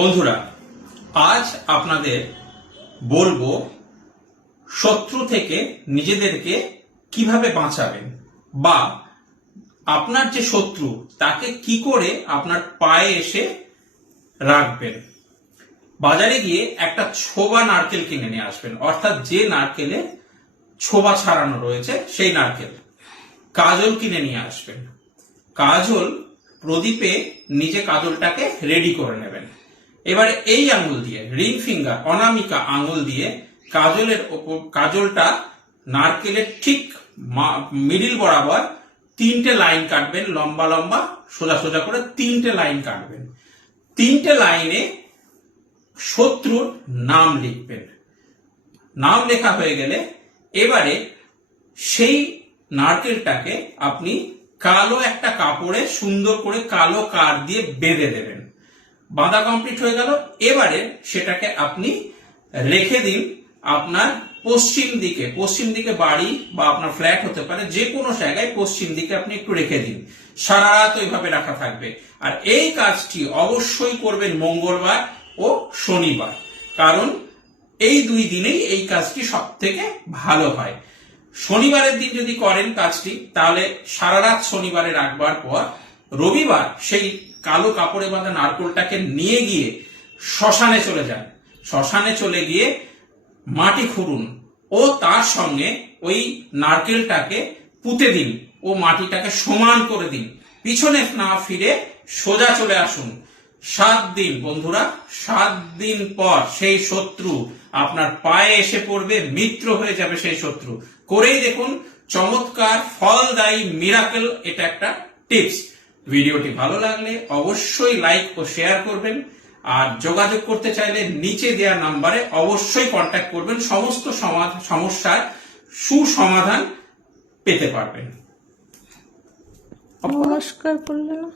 বন্ধুরা, আজ আপনাদের বলবো শত্রু থেকে নিজেদেরকে কিভাবে বাঁচাবেন, বা আপনার যে শত্রু তাকে কি করে আপনার পায়ে এসে রাখবেন। বাজারে গিয়ে একটা ছোবা নারকেল কিনে নিয়ে আসবেন, অর্থাৎ যে নারকেলে ছোবা ছাড়ানো রয়েছে সেই নারকেল। কাজল কিনে নিয়ে আসবেন। কাজল প্রদীপে নিজে কাজলটাকে রেডি করে নেবেন। এবারে এই আঙুল দিয়ে, রিং ফিঙ্গার, অনামিকা আঙুল দিয়ে কাজলের ওপর, কাজলটা নারকেলের ঠিক মিডিল বরাবর 3টে লাইন কাটবেন, লম্বা লম্বা সোজা সোজা করে 3টে লাইন কাটবেন। 3টে লাইনে শত্রুর নাম লিখবেন। নাম লেখা হয়ে গেলে এবারে সেই নারকেলটাকে আপনি কালো একটা কাপড়ে সুন্দর করে কালো কাঠ দিয়ে বেঁধে দেবেন। বাঁধা কমপ্লিট হয়ে গেল। এবারে সেটাকে আপনি রেখে দিন আপনার পশ্চিম দিকে বাড়ি বা আপনার ফ্ল্যাট হতে পারে, যে কোনো জায়গায় পশ্চিম দিকে আপনি একটু রেখে দিন। সারা রাত ওইভাবে রাখা থাকবে। আর এই কাজটি অবশ্যই করবেন মঙ্গলবার ও শনিবার, কারণ এই 2 দিনেই এই কাজটি সব থেকে ভালো হয়। শনিবারের দিন যদি করেন কাজটি, তাহলে সারা রাত শনিবারে রাখবার পর রবিবার সেই কালো কাপড়ে বাঁধা নারকেলটাকে নিয়ে গিয়ে শ্মশানে চলে যান। শ্মশানে চলে গিয়ে মাটি খুঁড়ুন ও তার সঙ্গে ওই নারকেলটাকে পুঁতে দিন ও মাটিটাকে সমান করে দিন। পিছনে না ফিরে সোজা চলে আসুন। 7 দিন বন্ধুরা, 7 দিন পর সেই শত্রু আপনার পায়ে এসে পড়বে, মিত্র হয়ে যাবে সেই শত্রু। করেই দেখুন, চমৎকার ফলদায়ী মিরাকেল। এটা একটা টিপস। ভিডিওটি ভালো লাগলে অবশ্যই লাইক ও শেয়ার করবেন, আর যোগাযোগ করতে চাইলে নিচে দেওয়া নাম্বারে অবশ্যই কন্ট্যাক্ট করবেন। সমস্ত সমস্যার সুসমাধান পেতে পারবেন। নমস্কার করলে না।